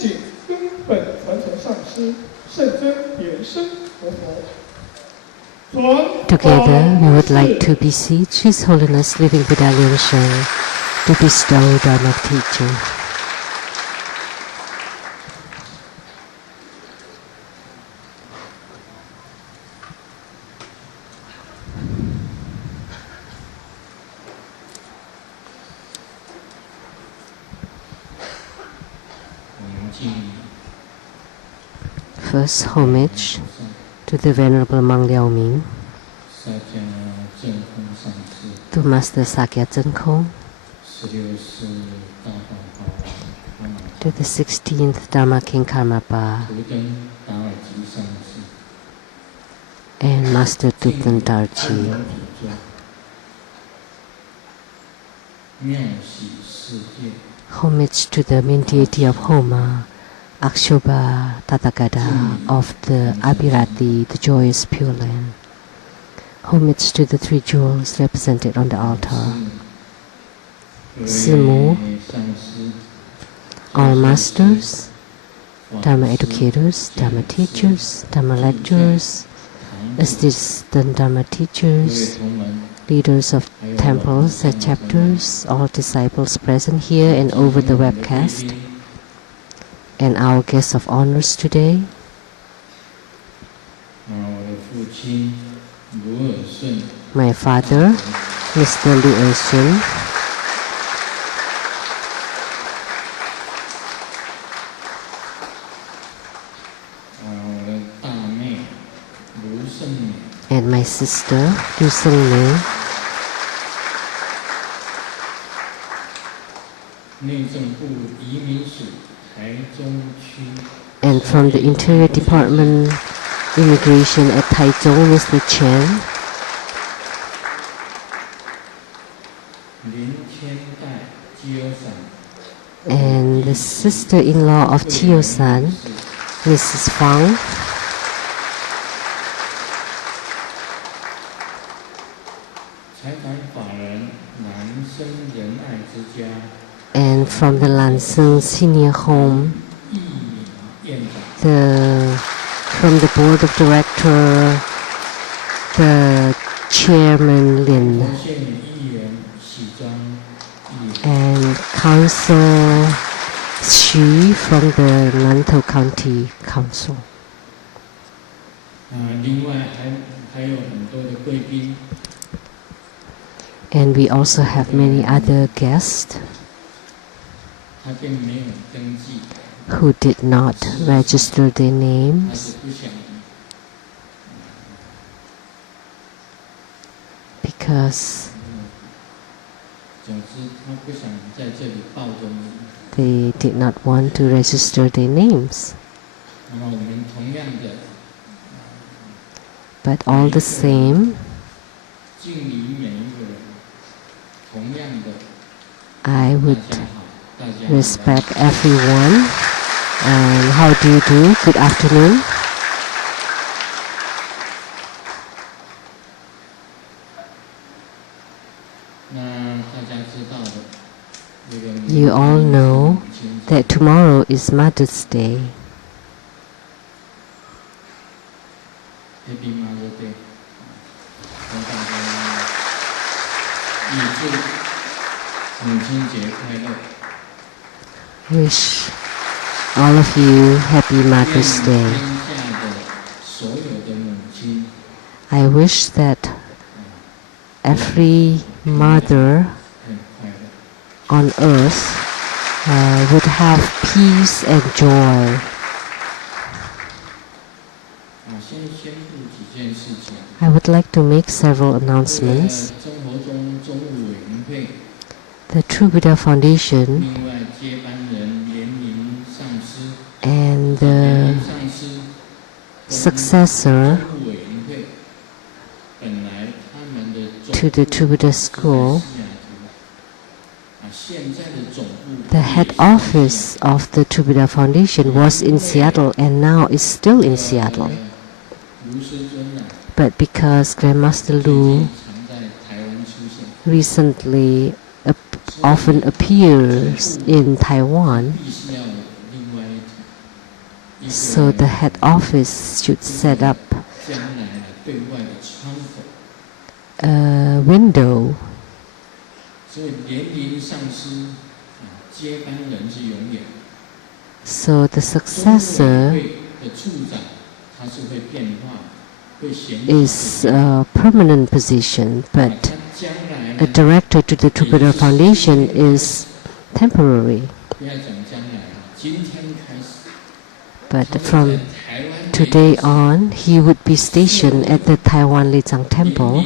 请根本传承上师圣真莲生活佛。Together, we would like to beseech His Holiness Living Buddha Lian Sheng to bestow Dharma teaching. First, homage to the Venerable Mang Liao Ming, to Master Sakya Zhenkong, to the 16th Dharma King Karmapa, and Master Tupan Darji. Homage to the main deity of Homa, Akshobha Tathagata of the Abhirati, the joyous Pure Land. Homage to the three jewels represented on the altar. Simu, all masters, Dharma educators, Dharma teachers, Dharma lecturers, assistant Dharma teachers, leaders of temples and chapters, all disciples present here and over the webcast, and our guests of honors today, my father, Mr. Lu Er-sun, and my sister, Lu Seng-mei, and from the Interior Department, Immigration at Taiwan, Mr. Chen, and the sister-in-law of Chio-san, Mrs. Fang, and from the Lansing Senior Home, from the Board of Directors, the Chairman Lian, and Council Xu from the Nantou County Council. And we also have many other guests who did not register their names because they did not want to register their names. But all the same, I would respect everyone. And how do you do? Good afternoon. You all know that tomorrow is Mother's Day. Wish all of you happy Mother's Day. I wish that every mother on earth would have peace and joy. I would like to make several announcements. The True Buddha Foundation and the successor to the True Buddha School, the head office of the True Buddha Foundation was in Seattle and now is still in Seattle. But because Grandmaster Lu recently often appears in Taiwan, So the head office should set up a window. So the successor is a permanent position, but a director to the True Buddha Foundation is temporary. But from today on, he would be stationed at the Taiwan Lian Temple.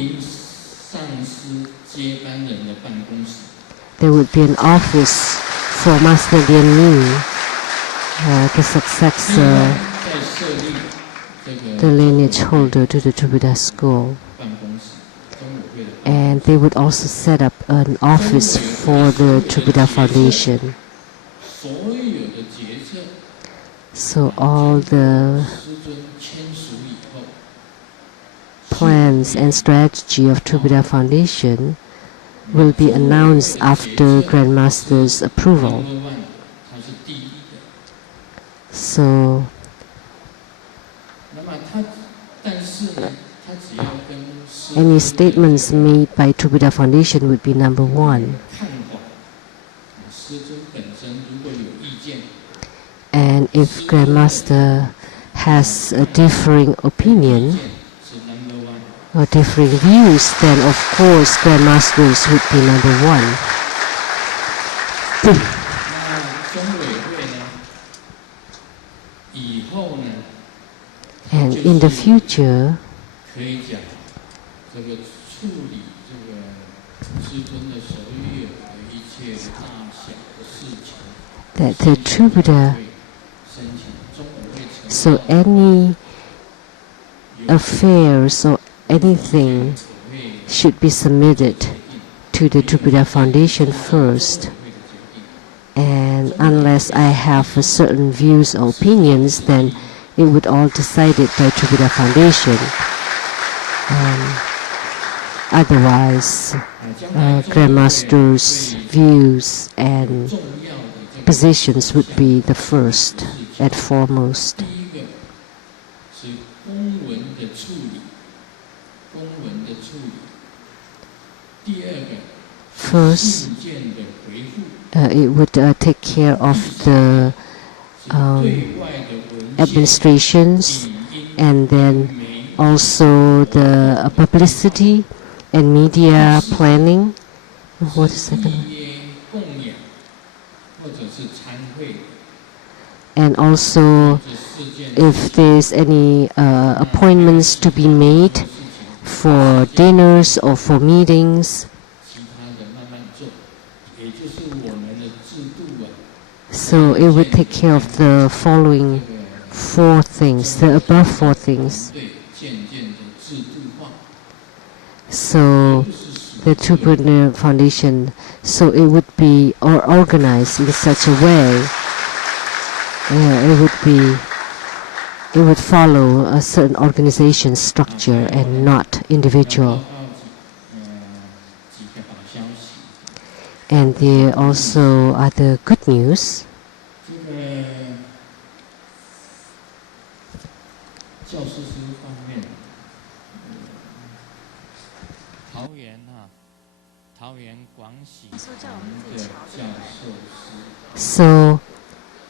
There would be an office for Master Lian, the successor, the lineage holder to the True Buddha School. And they would also set up an office for the True Buddha Foundation. So all the plans and strategy of True Buddha Foundation will be announced after Grandmaster's approval. So any statements made by True Buddha Foundation would be number one. And if Grandmaster has a differing opinion or differing views, then of course Grandmasters would be number one. And in the future, that the True Buddha, so any affairs or anything should be submitted to the True Buddha Foundation first. And unless I have certain views or opinions, then it would all decided by True Buddha Foundation. Otherwise, Grandmaster's views and positions would be the first and foremost. First, it would take care of the administrations, and then also the publicity and media planning. What is the second one? And also if there's any appointments to be made for dinners or for meetings. So it would take care of the following four things, the above four things. So the True Buddha Foundation, so it would be organized in such a way. It would follow a certain organization structure and not individual. And there also are the good news. So,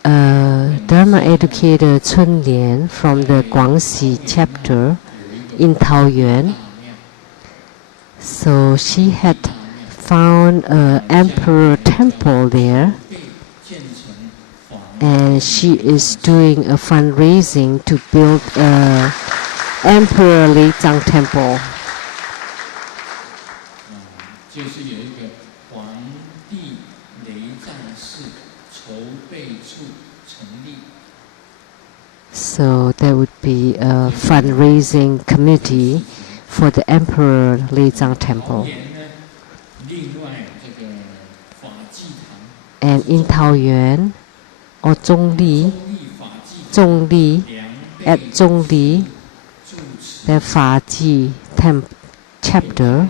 Dharma educator Lian from the Guangxi chapter in Taoyuan, so she had found an emperor temple there, and she is doing a fundraising to build an emperor Lian temple. So there would be a fundraising committee for the Emperor Lian Temple. And in Taoyuan, or Zhongli, at Zhongli, the Faji chapter,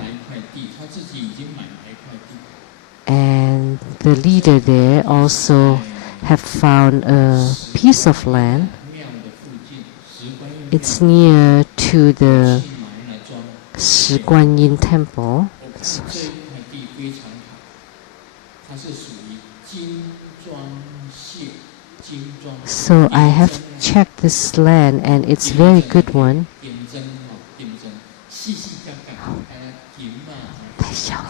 and the leader there also have found a piece of land it's near to the 石观音 temple. So I have checked this land and it's very good one. 太小了，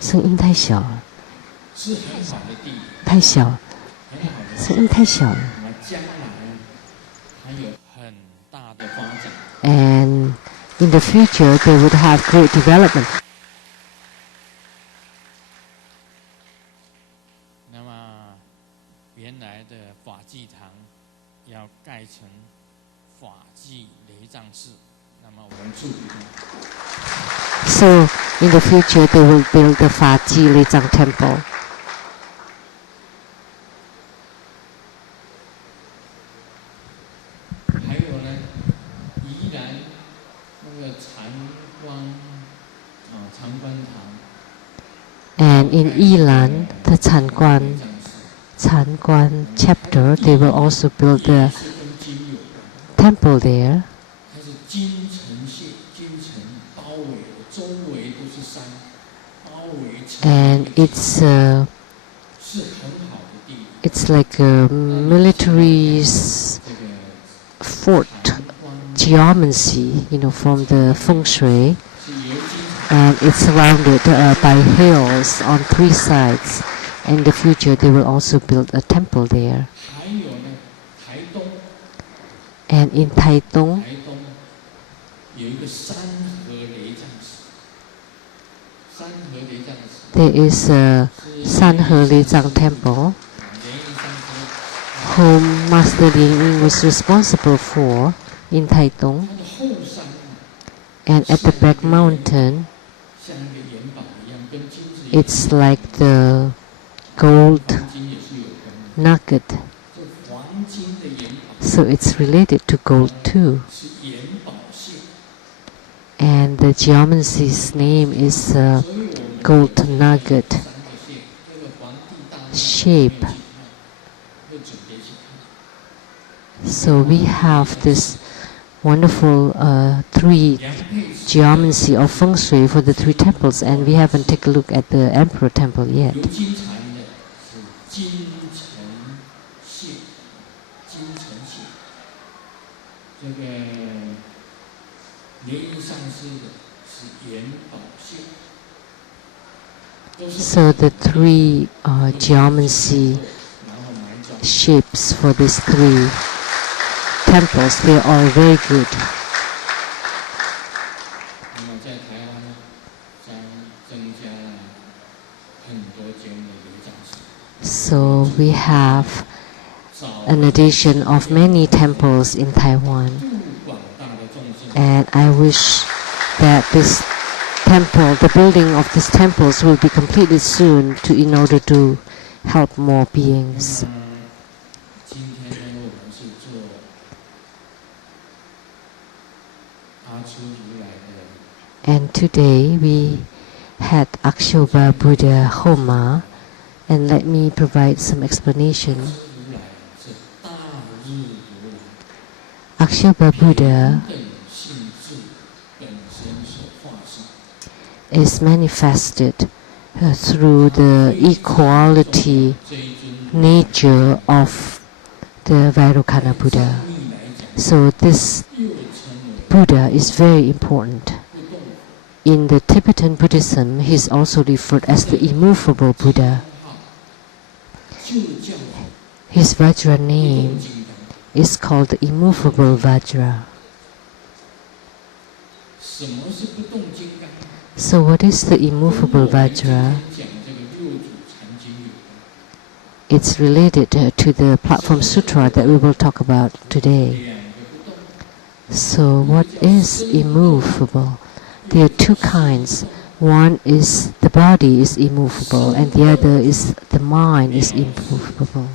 声音太小了，太小了，声音太小了。And in the future, they would have great development. 那么，原来的法济堂要盖成法济雷藏寺，那么我们注意。So in the future, they will build the Faji Lezang temple. 还有呢，宜兰那个禅观堂。And in Yilan, the Changuan chapter, they will also build the temple there. And it's like a military fort geomancy, from the feng shui. And it's surrounded by hills on 3 sides. And in the future, they will also build a temple there. And in Taitung, there is a Sanhe Lezang temple, whom Master Lian was responsible for in Taitung. And at the back mountain, it's like the gold nugget. So it's related to gold too. And the geomancy's name is gold nugget shape. So we have this wonderful 3 geomancy of feng shui for the 3 temples, and we haven't taken a look at the emperor temple yet. So the 3 geomancy shapes for these 3 temples, they are all very good. So we have an addition of many temples in Taiwan. And I wish that this temple, the building of these temples will be completed soon in order to help more beings. And today we had Akshoba Buddha Homa, and let me provide some explanation. Akshoba Buddha is manifested through the equality nature of the Vairocana Buddha. So this Buddha is very important. In the Tibetan Buddhism, he is also referred as the immovable Buddha. His Vajra name is called the immovable Vajra. So what is the immovable Vajra? It's related to the Platform Sutra that we will talk about today. So what is immovable? There are 2 kinds. One is the body is immovable, and the other is the mind is immovable.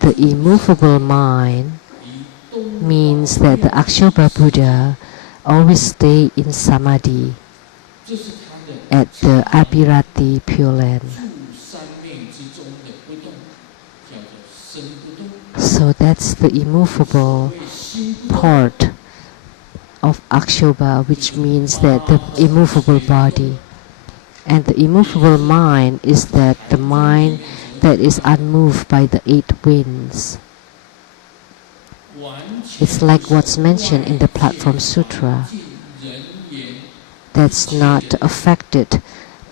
The immovable mind means that the Akshoba Buddha always stay in Samadhi at the Abhirati Pure Land. So that's the immovable part of Akshobha, which means that the immovable body. And the immovable mind is that the mind that is unmoved by the 8 winds. It's like what's mentioned in the Platform Sutra. That's not affected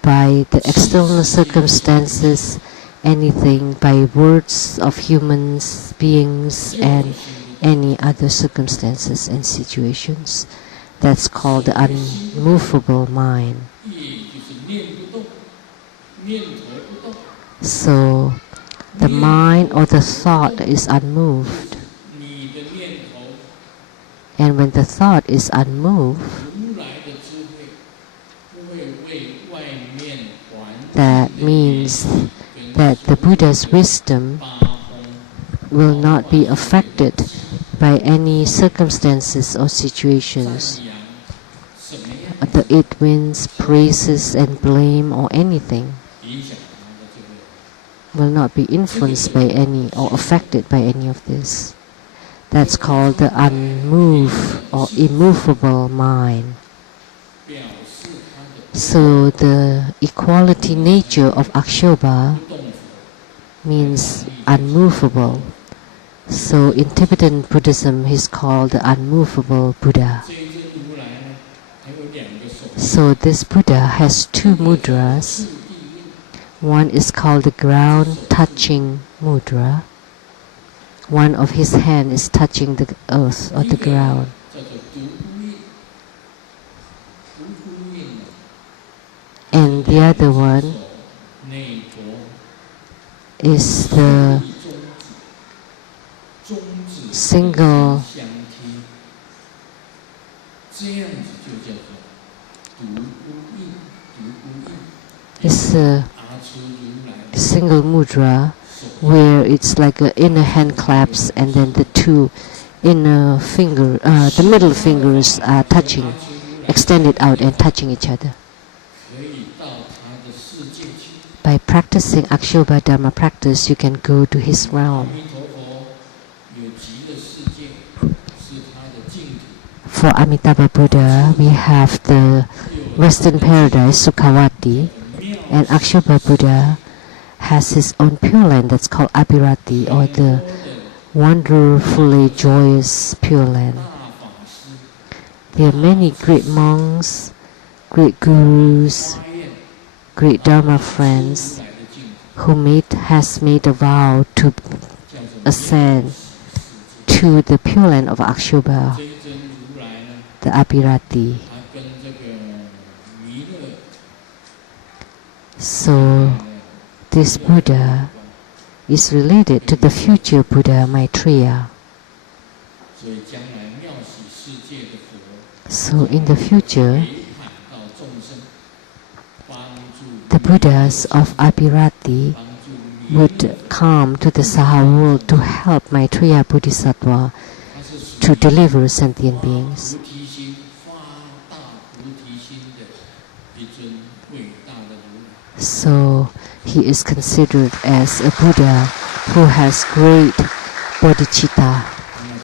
by the external circumstances, anything, by words of humans, beings, and any other circumstances and situations. That's called the unmovable mind. So the mind or the thought is unmoved. And when the thought is unmoved, that means that the Buddha's wisdom will not be affected by any circumstances or situations. The 8 winds, praises and blame or anything will not be influenced by any or affected by any of this. That's called the unmoved or immovable mind. So the equality nature of Akshobha means unmovable. So in Tibetan Buddhism, he's called the unmovable Buddha. So this Buddha has 2 mudras. One is called the ground touching mudra. One of his hand is touching the earth or the ground. And the other one is the single single mudra, where it's like an inner hand claps and then the 2 inner finger, the middle fingers are touching, extended out and touching each other. By practicing Akshobha Dharma practice, you can go to his realm. For Amitabha Buddha, we have the Western Paradise, Sukhavati, and Akshobha Buddha has his own Pure Land that's called Abhirati, or the wonderfully joyous Pure Land. There are many great monks, great gurus, great Dharma friends who has made a vow to ascend to the Pure Land of Akshobha, the Abhirati. So this Buddha is related to the future Buddha Maitreya. So in the future, the Buddhas of Abhirati would come to the Saha world to help Maitreya Bodhisattva to deliver sentient beings. So he is considered as a Buddha who has great bodhicitta.